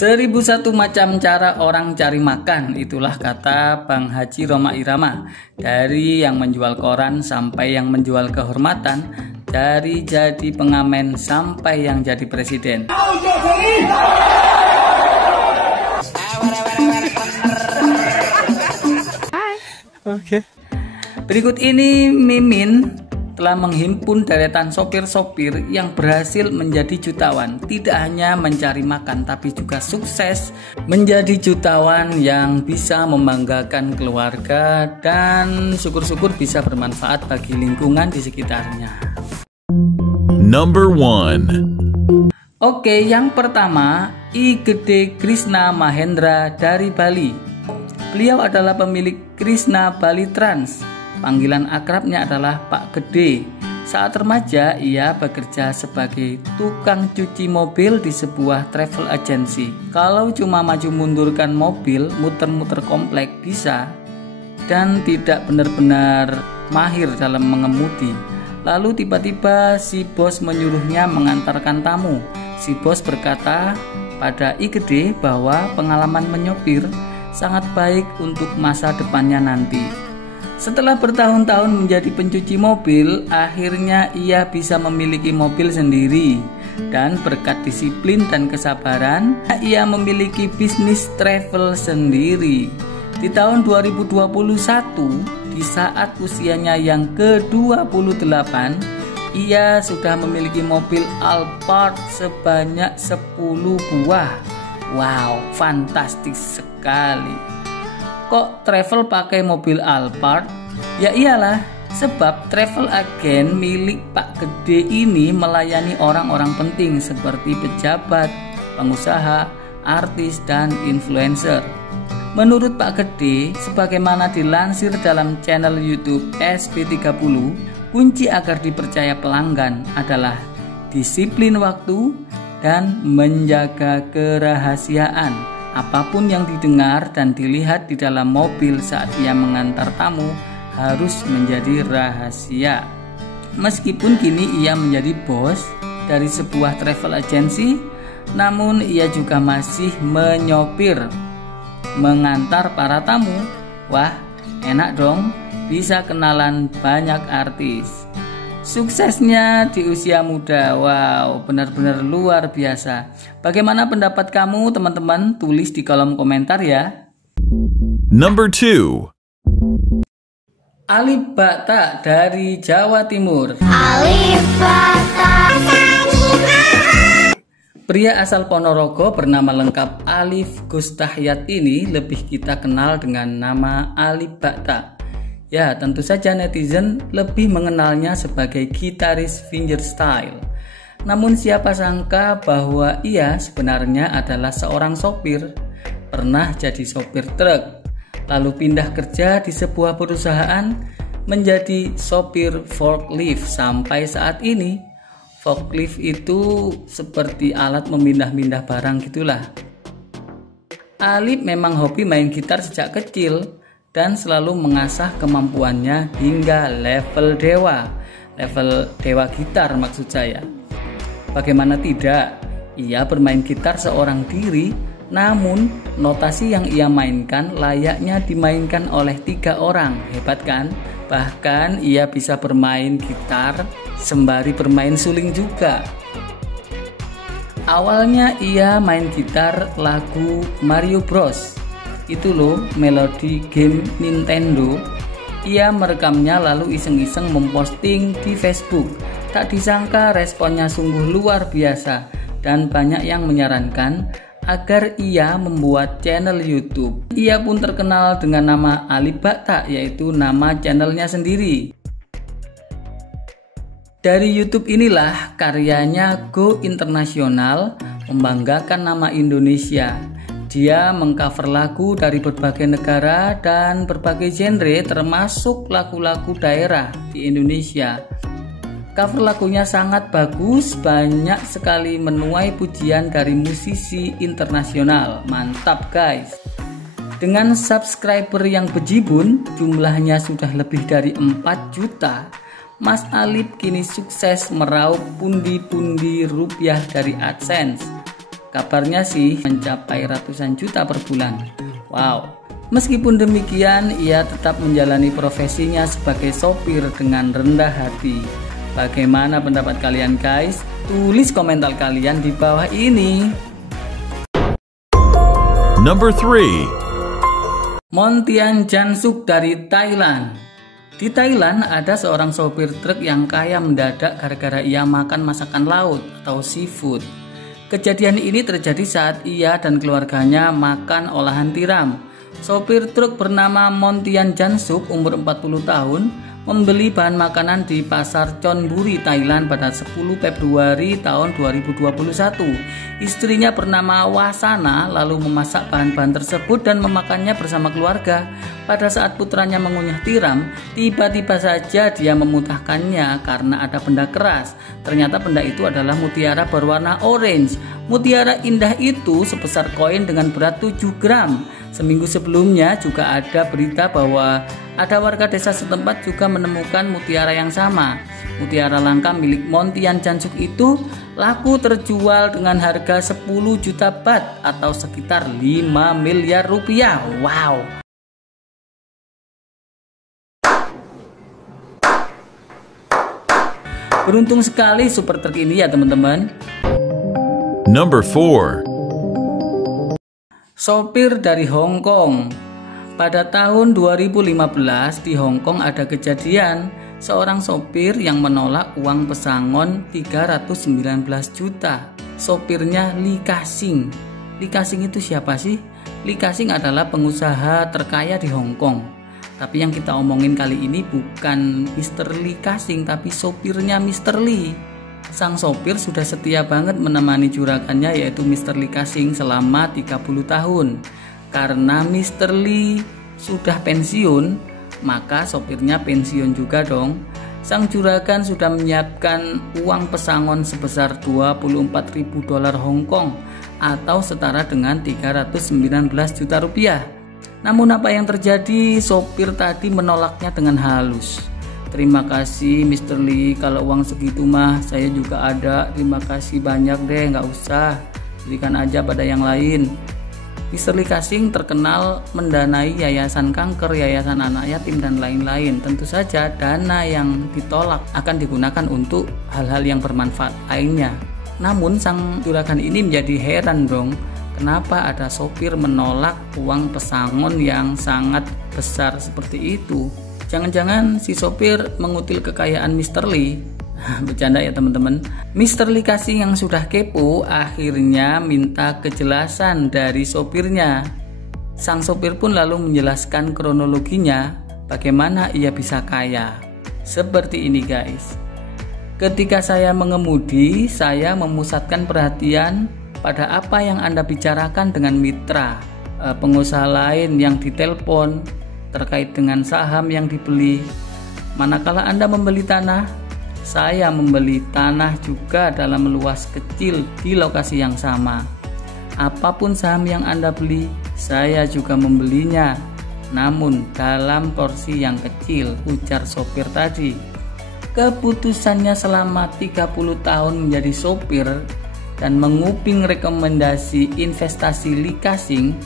1001 macam cara orang cari makan, itulah kata Bang Haji Rhoma Irama. Dari yang menjual koran sampai yang menjual kehormatan, dari jadi pengamen sampai yang jadi presiden. Oke. Berikut ini Mimin telah menghimpun deretan sopir-sopir yang berhasil menjadi jutawan. Tidak hanya mencari makan, tapi juga sukses menjadi jutawan yang bisa membanggakan keluarga dan syukur-syukur bisa bermanfaat bagi lingkungan di sekitarnya. Number 1. Oke, yang pertama, I Gede Krishna Mahendra dari Bali. Beliau adalah pemilik Krishna Bali Trans. Panggilan akrabnya adalah Pak Gede. Saat remaja, ia bekerja sebagai tukang cuci mobil di sebuah travel agency. Kalau cuma maju mundurkan mobil, muter-muter komplek bisa, dan tidak benar-benar mahir dalam mengemudi. Lalu tiba-tiba si bos menyuruhnya mengantarkan tamu. Si bos berkata pada I Gede bahwa pengalaman menyopir sangat baik untuk masa depannya nanti. Setelah bertahun-tahun menjadi pencuci mobil, akhirnya ia bisa memiliki mobil sendiri. Dan berkat disiplin dan kesabaran, ia memiliki bisnis travel sendiri. Di tahun 2021, di saat usianya yang ke-28, ia sudah memiliki mobil Alphard sebanyak 10 buah. Wow, fantastis sekali. Kok travel pakai mobil Alphard? Ya iyalah, sebab travel agen milik Pak Gede ini melayani orang-orang penting seperti pejabat, pengusaha, artis, dan influencer. Menurut Pak Gede, sebagaimana dilansir dalam channel YouTube SP30, kunci agar dipercaya pelanggan adalah disiplin waktu dan menjaga kerahasiaan. Apapun yang didengar dan dilihat di dalam mobil saat ia mengantar tamu harus menjadi rahasia. Meskipun kini ia menjadi bos dari sebuah travel agency, namun ia juga masih menyopir, mengantar para tamu. Wah, enak dong, bisa kenalan banyak artis. Suksesnya di usia muda, wow, benar-benar luar biasa. Bagaimana pendapat kamu teman-teman? Tulis di kolom komentar ya. Number 2. Alif Bakta dari Jawa Timur. Alif Bakta. Pria asal Ponorogo bernama lengkap Alif Gustahyat ini lebih kita kenal dengan nama Alif Bakta. Ya, tentu saja netizen lebih mengenalnya sebagai gitaris fingerstyle. Namun siapa sangka bahwa ia sebenarnya adalah seorang sopir. Pernah jadi sopir truk, lalu pindah kerja di sebuah perusahaan menjadi sopir forklift sampai saat ini. Forklift itu seperti alat memindah-mindah barang gitulah. Alif memang hobi main gitar sejak kecil dan selalu mengasah kemampuannya hingga level dewa gitar maksud saya. Bagaimana tidak, ia bermain gitar seorang diri, namun notasi yang ia mainkan layaknya dimainkan oleh 3 orang. Hebat kan? Bahkan ia bisa bermain gitar sembari bermain suling juga. Awalnya ia main gitar lagu Mario Bros. Itu loh, melodi game Nintendo. Ia merekamnya lalu iseng-iseng memposting di Facebook. Tak disangka responnya sungguh luar biasa dan banyak yang menyarankan agar ia membuat channel YouTube. Ia pun terkenal dengan nama Alif Bakta, yaitu nama channelnya sendiri. Dari YouTube inilah karyanya go internasional, membanggakan nama Indonesia. Dia mengcover lagu dari berbagai negara dan berbagai genre termasuk lagu-lagu daerah di Indonesia. Cover lagunya sangat bagus, banyak sekali menuai pujian dari musisi internasional. Mantap guys. Dengan subscriber yang bejibun, jumlahnya sudah lebih dari 4 juta. Mas Alif kini sukses meraup pundi-pundi rupiah dari AdSense. Kabarnya sih mencapai ratusan juta per bulan. Wow. Meskipun demikian, ia tetap menjalani profesinya sebagai sopir dengan rendah hati. Bagaimana pendapat kalian guys? Tulis komentar kalian di bawah ini. Number 3. Montian Jansuk dari Thailand. Di Thailand ada seorang sopir truk yang kaya mendadak gara-gara ia makan masakan laut atau seafood. Kejadian ini terjadi saat ia dan keluarganya makan olahan tiram. Sopir truk bernama Montian Jansuk umur 40 tahun membeli bahan makanan di pasar Chonburi, Thailand pada 10 Februari tahun 2021. Istrinya bernama Wasana lalu memasak bahan-bahan tersebut dan memakannya bersama keluarga. Pada saat putranya mengunyah tiram, tiba-tiba saja dia memuntahkannya karena ada benda keras. Ternyata benda itu adalah mutiara berwarna orange. Mutiara indah itu sebesar koin dengan berat 7 gram. Seminggu sebelumnya juga ada berita bahwa ada warga desa setempat juga menemukan mutiara yang sama. Mutiara langka milik Montian Jansuk itu laku terjual dengan harga 10 juta baht atau sekitar 5 miliar rupiah. Wow. Beruntung sekali super truk ini ya teman-teman. Number 4. Sopir dari Hong Kong. Pada tahun 2015 di Hong Kong ada kejadian seorang sopir yang menolak uang pesangon 319 juta. Sopirnya Lee Ka-sing. Lee Ka-sing itu siapa sih? Lee Ka-sing adalah pengusaha terkaya di Hong Kong. Tapi yang kita omongin kali ini bukan Mr. Lee Ka-sing, tapi sopirnya Mr. Lee. Sang sopir sudah setia banget menemani juragannya yaitu Mr. Lee Ka-sing selama 30 tahun. Karena Mr. Lee sudah pensiun, maka sopirnya pensiun juga dong. Sang juragan sudah menyiapkan uang pesangon sebesar 24.000 dolar Hong Kong atau setara dengan 319 juta rupiah. Namun apa yang terjadi? Sopir tadi menolaknya dengan halus. Terima kasih Mr. Lee, kalau uang segitu mah saya juga ada. Terima kasih banyak deh, nggak usah, berikan aja pada yang lain. Mr. Lee Ka-sing terkenal mendanai yayasan kanker, yayasan anak yatim dan lain-lain. Tentu saja dana yang ditolak akan digunakan untuk hal-hal yang bermanfaat lainnya. Namun sang juragan ini menjadi heran dong, kenapa ada sopir menolak uang pesangon yang sangat besar seperti itu. Jangan-jangan si sopir mengutil kekayaan Mr. Lee. Bercanda ya teman-teman. Mr. Lee Ka-sing yang sudah kepo akhirnya minta kejelasan dari sopirnya. Sang sopir pun lalu menjelaskan kronologinya bagaimana ia bisa kaya. Seperti ini guys. Ketika saya mengemudi, saya memusatkan perhatian pada apa yang Anda bicarakan dengan mitra, pengusaha lain yang ditelepon terkait dengan saham yang dibeli. Manakala Anda membeli tanah, saya membeli tanah juga dalam luas kecil di lokasi yang sama. Apapun saham yang Anda beli, saya juga membelinya, namun dalam porsi yang kecil, ujar sopir tadi. Keputusannya selama 30 tahun menjadi sopir dan menguping rekomendasi investasi Lee Ka-sing,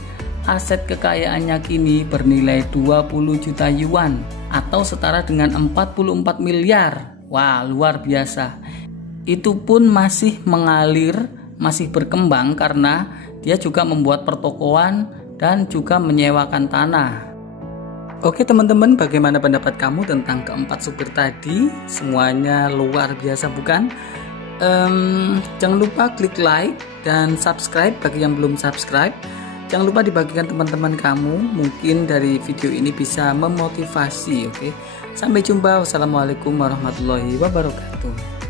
aset kekayaannya kini bernilai 20 juta yuan atau setara dengan 44 miliar. Wah, luar biasa. Itu pun masih mengalir, masih berkembang karena dia juga membuat pertokoan dan juga menyewakan tanah. Oke teman-teman, bagaimana pendapat kamu tentang keempat supir tadi? Semuanya luar biasa bukan? Jangan lupa klik like dan subscribe bagi yang belum subscribe. Jangan lupa dibagikan teman-teman kamu, mungkin dari video ini bisa memotivasi. Oke, sampai jumpa. Wassalamualaikum warahmatullahi wabarakatuh.